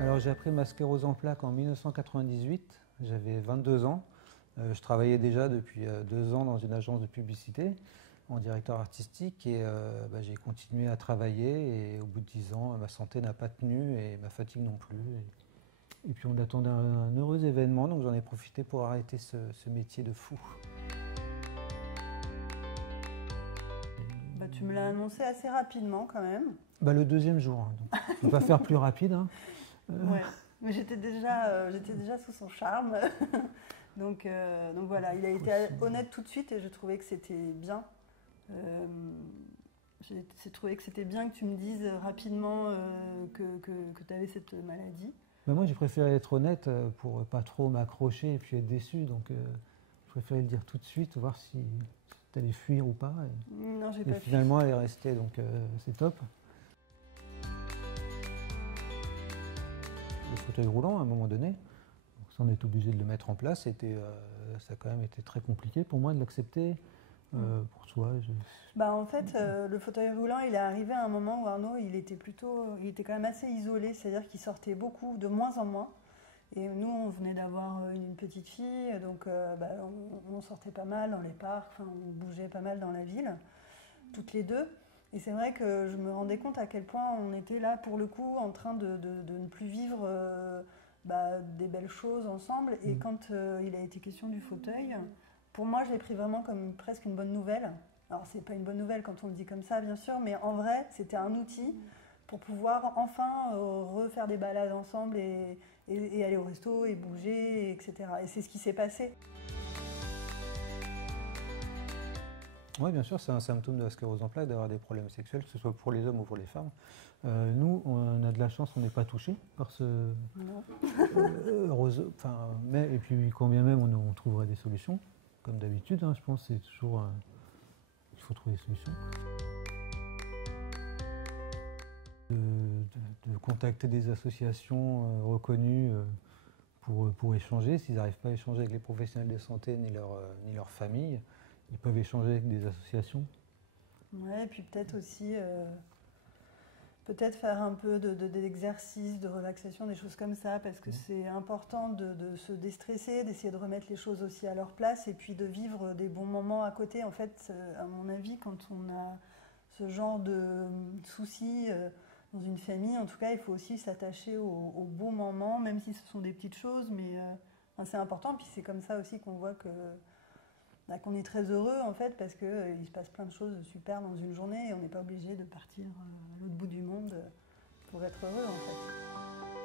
Alors j'ai appris ma sclérose en plaques en 1998, j'avais 22 ans. Je travaillais déjà depuis 2 ans dans une agence de publicité en directeur artistique et j'ai continué à travailler et au bout de 10 ans, ma santé n'a pas tenu et ma fatigue non plus. Et puis on attendait un heureux événement, donc j'en ai profité pour arrêter ce métier de fou. Tu me l'as annoncé assez rapidement quand même. Le deuxième jour, hein, donc je ne vais pas faire plus rapide. Hein. Ouais. Mais j'étais déjà sous son charme. donc voilà, il a été honnête tout de suite et je trouvais que c'était bien. J'ai trouvé que c'était bien que tu me dises rapidement que tu avais cette maladie. Moi, j'ai préféré être honnête pour pas trop m'accrocher et puis être déçu. Donc, je préférais le dire tout de suite, voir si tu allais fuir ou pas. Non, j'ai et pas finalement, elle est restée, donc c'est top. Le fauteuil roulant, à un moment donné, donc ça, on est obligé de le mettre en place. Ça a quand même été très compliqué pour moi de l'accepter. Pour toi En fait, le fauteuil roulant, il est arrivé à un moment où Arnaud, il était quand même assez isolé, c'est-à-dire qu'il sortait beaucoup, de moins en moins. Et nous, on venait d'avoir une petite fille, donc on sortait pas mal dans les parcs, on bougeait pas mal dans la ville, toutes les deux. Et c'est vrai que je me rendais compte à quel point on était là, pour le coup, en train de ne plus vivre des belles choses ensemble. Et quand il a été question du fauteuil, pour moi, je l'ai pris vraiment comme presque une bonne nouvelle. Alors, c'est pas une bonne nouvelle quand on le dit comme ça, bien sûr, mais en vrai, c'était un outil pour pouvoir enfin refaire des balades ensemble et aller au resto et bouger, etc. Et c'est ce qui s'est passé. Oui, bien sûr, c'est un symptôme de la sclérose en plaques d'avoir des problèmes sexuels, que ce soit pour les hommes ou pour les femmes. Nous, on a de la chance, on n'est pas touchés par ce... et puis, quand bien même, on trouverait des solutions. Comme d'habitude, hein, je pense que c'est toujours... il faut trouver des solutions. De contacter des associations reconnues pour échanger. S'ils n'arrivent pas à échanger avec les professionnels de santé ni leur famille, ils peuvent échanger avec des associations. Ouais, et puis peut-être aussi faire un peu d'exercice, de relaxation, des choses comme ça, parce que c'est important de se déstresser, d'essayer de remettre les choses aussi à leur place et puis de vivre des bons moments à côté. En fait, à mon avis, quand on a ce genre de soucis dans une famille, en tout cas, il faut aussi s'attacher aux beaux moments, même si ce sont des petites choses, mais c'est important. Puis c'est comme ça aussi qu'on voit qu'on est très heureux en fait, parce qu'il se passe plein de choses super dans une journée et on n'est pas obligé de partir à l'autre bout du monde pour être heureux en fait.